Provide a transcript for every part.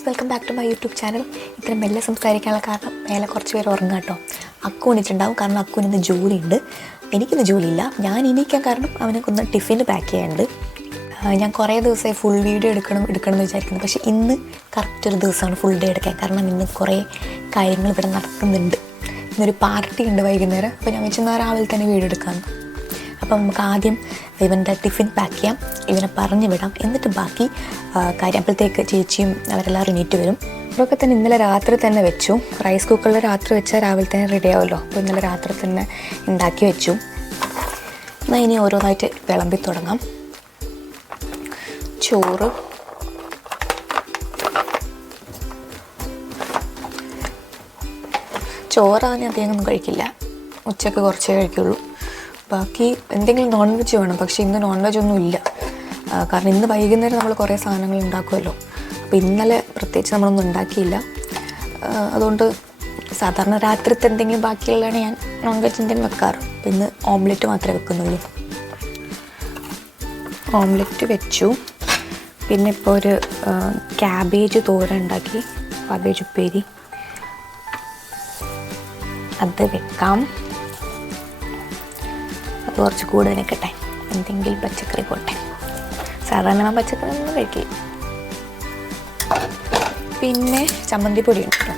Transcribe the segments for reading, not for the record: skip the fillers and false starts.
Guys, welcome back to my YouTube channel. ഇത്ര മെല്ലെ സംസാരിക്കാനുള്ള കാരണം മേലെ കുറച്ച് പേര് ഉറങ്ങാം കേട്ടോ. അക്കു എണീറ്റുണ്ടാവും, കാരണം അക്കുവിന് ഇന്ന് ജോലിയുണ്ട്. എനിക്കിന്ന് ജോലിയില്ല. ഞാൻ എണീക്കാൻ കാരണം അവനൊക്കെ ടിഫിൻ പാക്ക് ചെയ്യാനുണ്ട്. ഞാൻ കുറേ ദിവസമായി ഫുൾ വീഡിയോ എടുക്കണം എന്ന് വിചാരിക്കുന്നു. പക്ഷേ ഇന്ന് കറക്റ്റ് ഒരു ദിവസമാണ് ഫുൾ ഡേ എടുക്കാൻ. കാരണം ഇന്ന് കുറേ കാര്യങ്ങൾ ഇവിടെ നടക്കുന്നുണ്ട്. ഇന്നൊരു പാർട്ടി ഉണ്ട് വൈകുന്നേരം. അപ്പോൾ ഞാൻ വെച്ചാൽ രാവിലെ തന്നെ വീഡിയോ എടുക്കാമെന്ന്. അപ്പോൾ നമുക്ക് ആദ്യം ഇവൻ്റെ ടിഫിൻ പാക്ക് ചെയ്യാം, ഇവനെ പറഞ്ഞു വിടാം, എന്നിട്ട് ബാക്കി കാര്യം. അപ്പോഴത്തേക്ക് ചേച്ചിയും അവരെല്ലാവരും എണീറ്റ് വരും. ഇതൊക്കെ തന്നെ ഇന്നലെ രാത്രി തന്നെ വെച്ചു. റൈസ് കുക്കറിൽ രാത്രി വെച്ചാൽ രാവിലെ തന്നെ റെഡി ആവുമല്ലോ. അപ്പോൾ ഇന്നലെ രാത്രി തന്നെ ഉണ്ടാക്കി വെച്ചു. എന്നാൽ ഇനി ഓരോന്നായിട്ട് വിളമ്പി തുടങ്ങാം. ചോറാണ് അധികം ഒന്നും കഴിക്കില്ല, ഉച്ചയ്ക്ക് കുറച്ചേ കഴിക്കുള്ളൂ. ബാക്കി എന്തെങ്കിലും നോൺ വെജ് വേണം. പക്ഷേ ഇന്ന് നോൺ വെജ് ഒന്നും ഇല്ല, കാരണം ഇന്ന് വൈകുന്നേരം നമ്മൾ കുറേ സാധനങ്ങൾ ഉണ്ടാക്കുമല്ലോ. അപ്പോൾ ഇന്നലെ പ്രത്യേകിച്ച് നമ്മളൊന്നും ഉണ്ടാക്കിയില്ല. അതുകൊണ്ട് സാധാരണ രാത്രിത്തെ എന്തെങ്കിലും ബാക്കിയുള്ളതാണ് ഞാൻ നോൺ വെജ് എന്തെങ്കിലും വെക്കാറ്. അപ്പോൾ ഇന്ന് ഓംലെറ്റ് മാത്രമേ വെക്കുന്നുള്ളൂ. ഓംലെറ്റ് വെച്ചു. പിന്നെ ഇപ്പോൾ ഒരു ക്യാബേജ് തോരൻ ഉണ്ടാക്കി, ക്യാബേജ് ഉപ്പേരി, അത് വെക്കാം. അത് കുറച്ച് കൂടുതൽ നിൽക്കട്ടെ, എന്തെങ്കിലും പച്ചക്കറി പോട്ടെ. സാധാരണ ഞാൻ പച്ചക്കറി ഒന്നും കഴിക്കില്ല. പിന്നെ ചമ്മന്തി പൊടി ഉണ്ട് കേട്ടോ.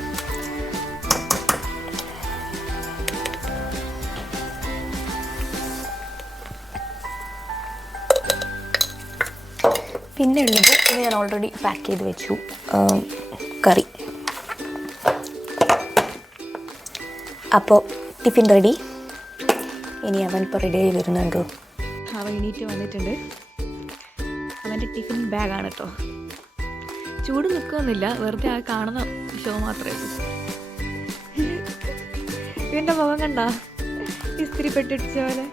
പിന്നെ ഉള്ളത് ഇത് ഞാൻ ഓൾറെഡി പാക്ക് ചെയ്ത് വെച്ചു, കറി. അപ്പോൾ ടിഫിൻ റെഡി. ഇനി അവൻ ഇപ്പോൾ റെഡി ആയി വരുന്നുണ്ടോ. അവൻ എണീറ്റ് വന്നിട്ടുണ്ട്. അവൻ്റെ ടിഫിൻ ബാഗാണ് കേട്ടോ. ചൂട് നിൽക്കുന്നില്ല, വെറുതെ ആ കാണുന്ന ഷോ മാത്രമേ ഉള്ളൂ. ഇവൻ്റെ മുഖം കണ്ട ഇസ്തിരി പെട്ടിടിച്ച പോലെ.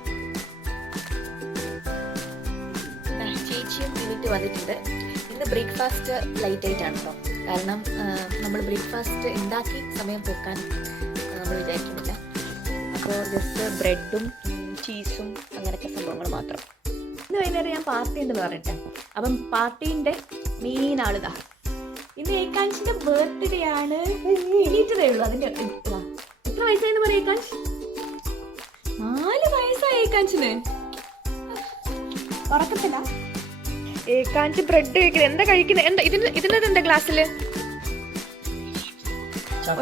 ചേച്ചിയും എണീറ്റ് വന്നിട്ടുണ്ട്. ഇന്ന് ബ്രേക്ക്ഫാസ്റ്റ് ലൈറ്റ് ആയിട്ടാണ് കേട്ടോ. കാരണം നമ്മൾ ബ്രേക്ക്ഫാസ്റ്റ് ഉണ്ടാക്കി സമയം പോക്കാൻ നമ്മൾ വിചാരിക്കുന്നില്ല. അപ്പോൾ ജസ്റ്റ് ബ്രെഡും ചീസും അങ്ങനെയൊക്കെ സംഭവങ്ങൾ മാത്രം. ഇന്ന് വൈകുന്നേരം ഞാൻ പാർട്ടി ഉണ്ടെന്ന് പറഞ്ഞിട്ട്, അപ്പം പാർട്ടീൻ്റെ മെയിൻ ആളിതാ. ഇന്ന് ഏകാൻഷിൻ്റെ ബർത്ത്ഡേ ആണ്. എണീറ്റതേ ഉള്ളൂ. അതിൻ്റെ എത്ര വയസ്സായെന്ന് പറയാം ഏകാൻഷ്? 4 വയസ്സായി ഏകാൻഷിന്. ഉറക്കത്തില്ല. ഏകാൻഷ് ബ്രെഡ് കഴിക്കുന്നത്. എന്താ കഴിക്കുന്നത്? എന്താ ഇതിനകത്ത് എന്താ ഗ്ലാസ്സിൽ?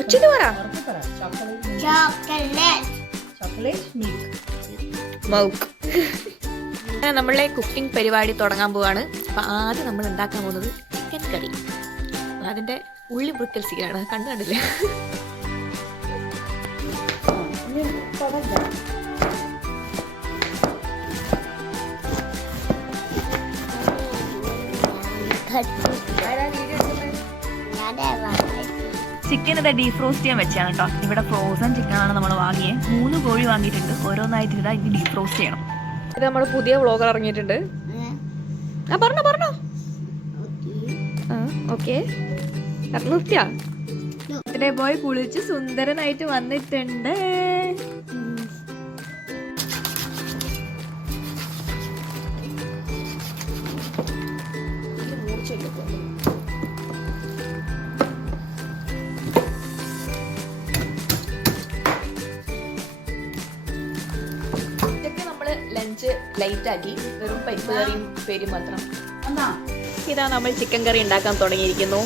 ഒച്ചത് പറ. നമ്മളെ കുക്കിംഗ് പരിപാടി തുടങ്ങാൻ പോവാണ്. അപ്പം ആദ്യം നമ്മൾ ഉണ്ടാക്കാൻ പോകുന്നത് ചിക്കൻ കറി. അതിൻ്റെ ഉള്ളി മുറിക്കൽ സീനാണ്, കണ്ടില്ലേ? ചിക്കൻ ഇതാ ഡീഫ്രോസ്റ്റ് ചെയ്യാൻ വെച്ചാണ് കേട്ടോ. ഇവിടെ ഫ്രോസൺ ചിക്കനാണ് നമ്മൾ വാങ്ങിയത്. 3 കോഴി വാങ്ങിയിട്ടുണ്ട്. ഓരോന്നായിട്ട് ഇതാ ഇത് ഡീഫ്രോസ്റ്റ് ചെയ്യണം. ഇത് നമ്മൾ പുതിയ വ്ളോഗർ ഇറങ്ങിയിട്ടുണ്ട്. പറഞ്ഞോ. ഓക്കെ, നിർത്തിയാ? ഇതിനെ പോയി കുളിച്ച് സുന്ദരനായിട്ട് വന്നിട്ടുണ്ട്. ലഞ്ച് ലൈറ്റ് ആക്കി, വെറും പരിപ്പ് കറിയും പേരും മാത്രം. ഇതാ നമ്മൾ ചിക്കൻ കറി ഉണ്ടാക്കാൻ തുടങ്ങിയിരിക്കുന്നു.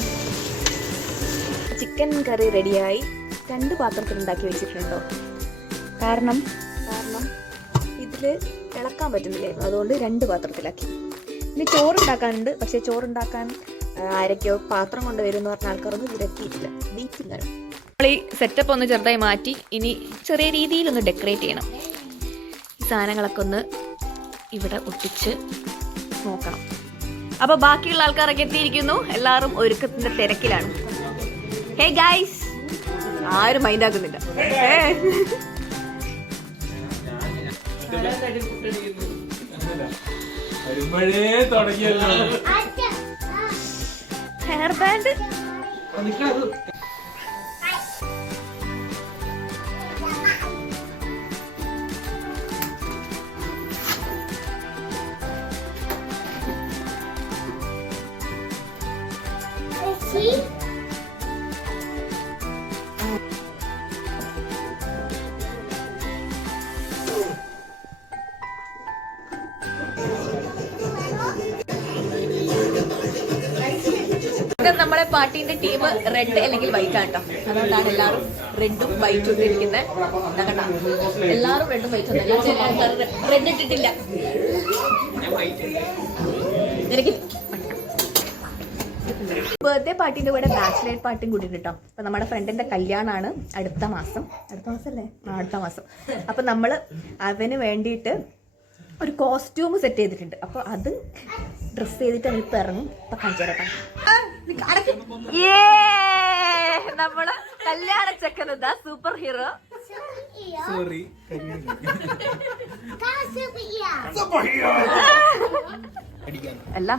ചിക്കൻ കറി റെഡിയായി. 2 പാത്രത്തിൽ ഉണ്ടാക്കി വെച്ചിട്ടുണ്ടോ. കാരണം ഇതിൽ ഇളക്കാൻ പറ്റുന്നില്ലായിരുന്നു, അതുകൊണ്ട് 2 പാത്രത്തിലാക്കി. ഇനി ചോറുണ്ടാക്കാനുണ്ട്. പക്ഷേ ചോറുണ്ടാക്കാൻ ആരൊക്കെയോ പാത്രം കൊണ്ട് വരും എന്ന് പറഞ്ഞ ആൾക്കാരൊന്നും ഇതിലെത്തിയിട്ടില്ല. വീട്ടിലാണ് നമ്മൾ ഈ സെറ്റപ്പ് ഒന്ന് ചെറുതായി മാറ്റി ഇനി ചെറിയ രീതിയിലൊന്ന് ഡെക്കറേറ്റ് ചെയ്യണം. സാധനങ്ങളൊക്കെ ഒന്ന് ഇവിടെ ഒട്ടിച്ച് നോക്കണം. അപ്പോൾ ബാക്കിയുള്ള ആൾക്കാരൊക്കെ എത്തിയിരിക്കുന്നു. എല്ലാവരും ഒരുക്കത്തിന്റെ തിരക്കിലാണ്. ഹേ ഗൈസ്, ആരും മൈൻഡാക്കുന്നില്ല. Hair band See? ഇപ്രാവശ്യം നമ്മളെ പാർട്ടിന്റെ ടീം റെഡ് അല്ലെങ്കിൽ വൈറ്റ് ആട്ടോ. അതുകൊണ്ടാണ് എല്ലാവരും റെഡും വൈറ്റും ഇട്ടിരിക്കുന്നത്. എല്ലാവരും റെഡും വൈറ്റും റെഡ് ഇട്ടിട്ടില്ല. എനിക്ക് ബർത്ത്ഡേ പാർട്ടിന്റെ കൂടെ ബാച്ചിലേർ പാർട്ടിയും കൂടി കേട്ടോ. അപ്പൊ നമ്മുടെ ഫ്രണ്ടിന്റെ കല്യാണമാണ് അടുത്ത മാസം അല്ലേ? അടുത്ത മാസം. അപ്പൊ നമ്മള് അവന് വേണ്ടിയിട്ട് ഒരു കോസ്റ്റ്യൂം സെറ്റ് ചെയ്തിട്ടുണ്ട്. അപ്പൊ അത് ഡ്രസ് ചെയ്തിട്ട് അവനിപ്പോ ഇറങ്ങും. ഇപ്പൊ കാണിച്ചേരട്ടെ. നമ്മള് കല്യാണ ചെക്കനതാ സൂപ്പർ ഹീറോ. അല്ല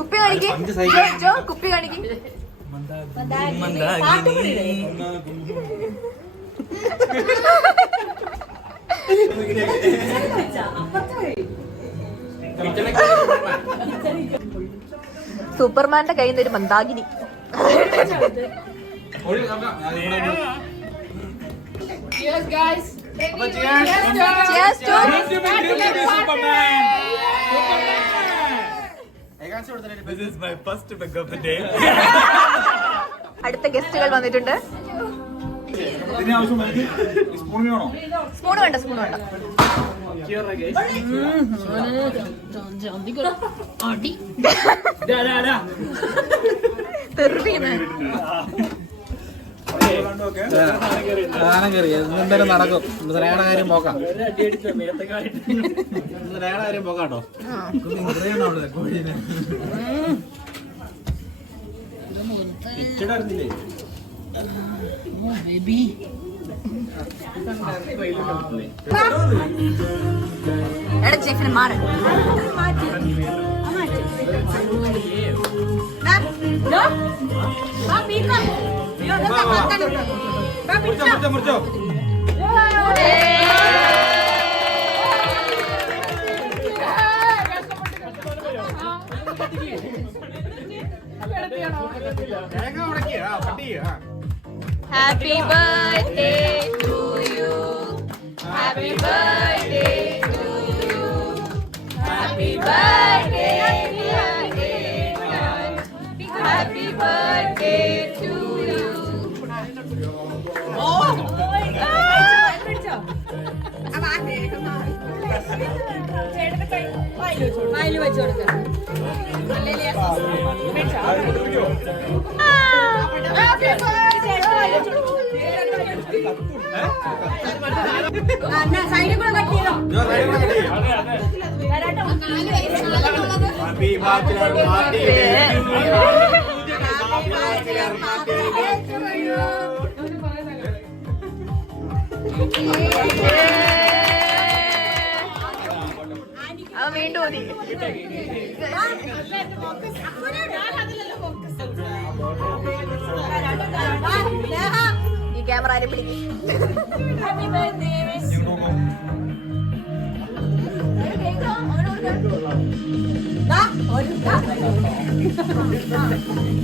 കുപ്പി കാണിക്കും. കുപ്പി കാണിക്കും. സൂപ്പർമാന്റെ കയ്യിൽ നിന്ന് ഒരു Mandakini. Cheers, guys. Cheers to Superman. This is my first pick of the day. അടുത്ത ഗസ്റ്റുകൾ വന്നിട്ടുണ്ട്. സ്പൂൺ വേണ്ട, സ്പൂൺ വേണ്ട. എന്തായാലും നടക്കും. ശ്രേയുടെ കാര്യം പോക്കാം. ശ്രേയുടെ കാര്യം പോക്കാട്ടോ. കോഴീനെ ഇച്ചിടറിഞ്ഞില്ലേ? എടാ ചേച്ചിന് മാറി. മുറിച്ചോ. Happy birthday to you. Happy birthday to you. Happy birthday dear Adrian. Happy birthday to you. Oh my God. വായിൽ വെച്ച് കൊടുക്കാം. സൈഡിൽ കൂടെ കട്ട് ചെയ്തോ. Happy birthday party. അവൻ വീണ്ടും ഓടി. ഈ ക്യാമറ ആരെ പിടിക്കും.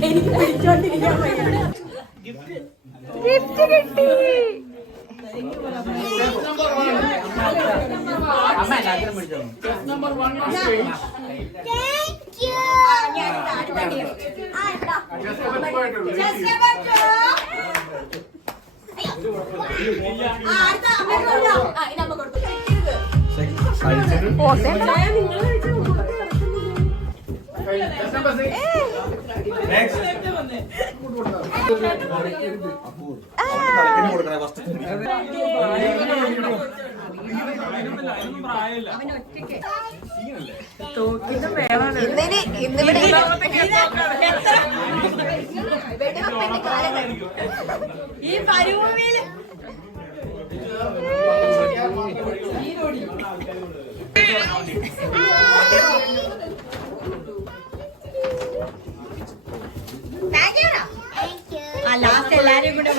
എനിക്ക് പിടിച്ചോണ്ടിരിക്കാൻ ഗിഫ്റ്റ് കിട്ടി. ഈ മരുഭൂമിയില് ലാസ്റ്റ് എല്ലാരും കൂടെ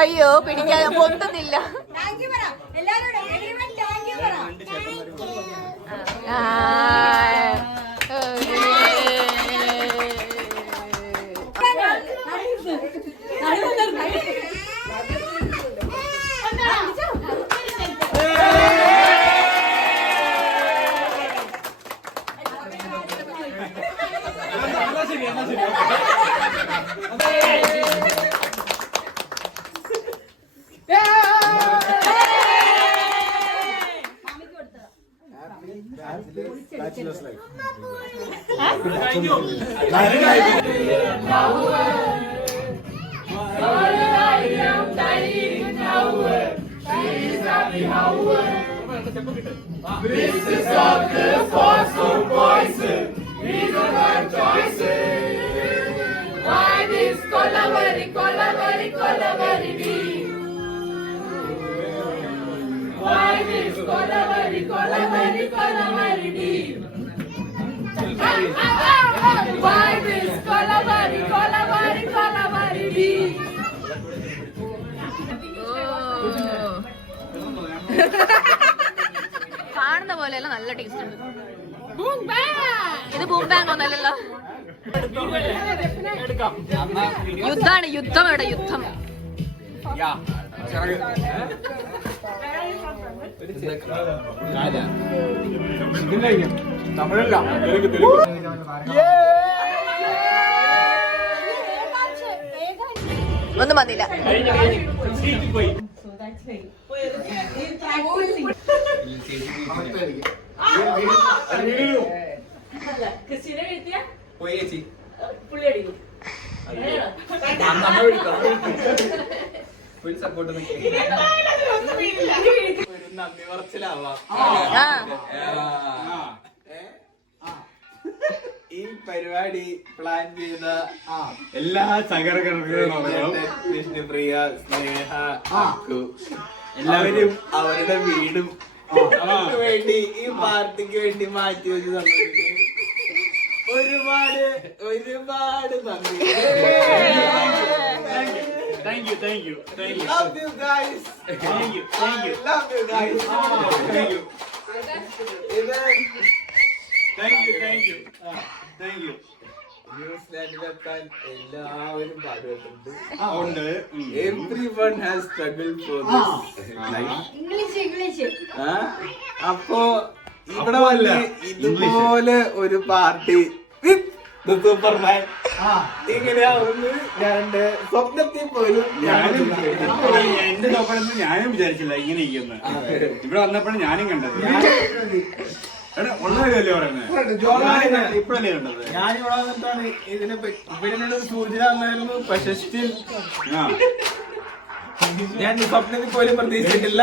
അയ്യോ പിടിക്കാൻ പൊട്ടുന്നില്ല. കാണുന്ന പോലെയല്ല, നല്ല ടേസ്റ്റ് ഉണ്ട്. ഇത് ബൂം ബാങ് ഒന്നല്ലല്ലോ. യുദ്ധാണ്, യുദ്ധം. എവിടെ യുദ്ധം? തമിഴല്ല. ഒന്നും വന്നില്ല. നന്ദി പറച്ചിലാവാം. ഈ പരിപാടി പ്ലാൻ ചെയ്ത എല്ലാ സഹകരണങ്ങളും വിഷ്ണുപ്രിയ, സ്നേഹ, അക്കു എല്ലാവരും അവരുടെ വീടും അവർക്ക് വേണ്ടി ഈ പാർട്ടിക്ക് വേണ്ടി മാറ്റി വെച്ച് തന്നതിന് ഒരുപാട് ഒരുപാട് നന്ദി. Thank you. Love you guys. Thank you. Love you guys. Thank you. ന്യൂസിലാൻഡിലെത്താൻ എല്ലാവരും പാടുപെട്ടുണ്ട്. Everyone has struggled for this life. അപ്പോ ഇവിടെ വന്ന് ഇതുപോലെ ഒരു പാർട്ടി സൂപ്പർമാൻ ഇങ്ങനെയാവുന്നു ഞാൻ എന്റെ സ്വപ്നത്തിൽ പോലും എന്റെ സ്വപ്നത്തിൽ ഞാനും വിചാരിച്ചില്ല ഇങ്ങനെ ഇരിക്കുന്നു. ഇവിടെ വന്നപ്പോഴും ഞാനും കണ്ടത്. ഉള്ളതല്ലേ പറയുന്നത്, ഇപ്പഴല്ലേ കണ്ടത്. ഞാനിവിടെ വന്നിട്ടാണ് ഇതിനെ ഇവിടെ സൂചന തന്നായിരുന്നു. പക്ഷെ സ്റ്റിൽ ഞാൻ സ്വപ്നത്തിൽ പോലും പ്രതീക്ഷിച്ചിട്ടില്ല.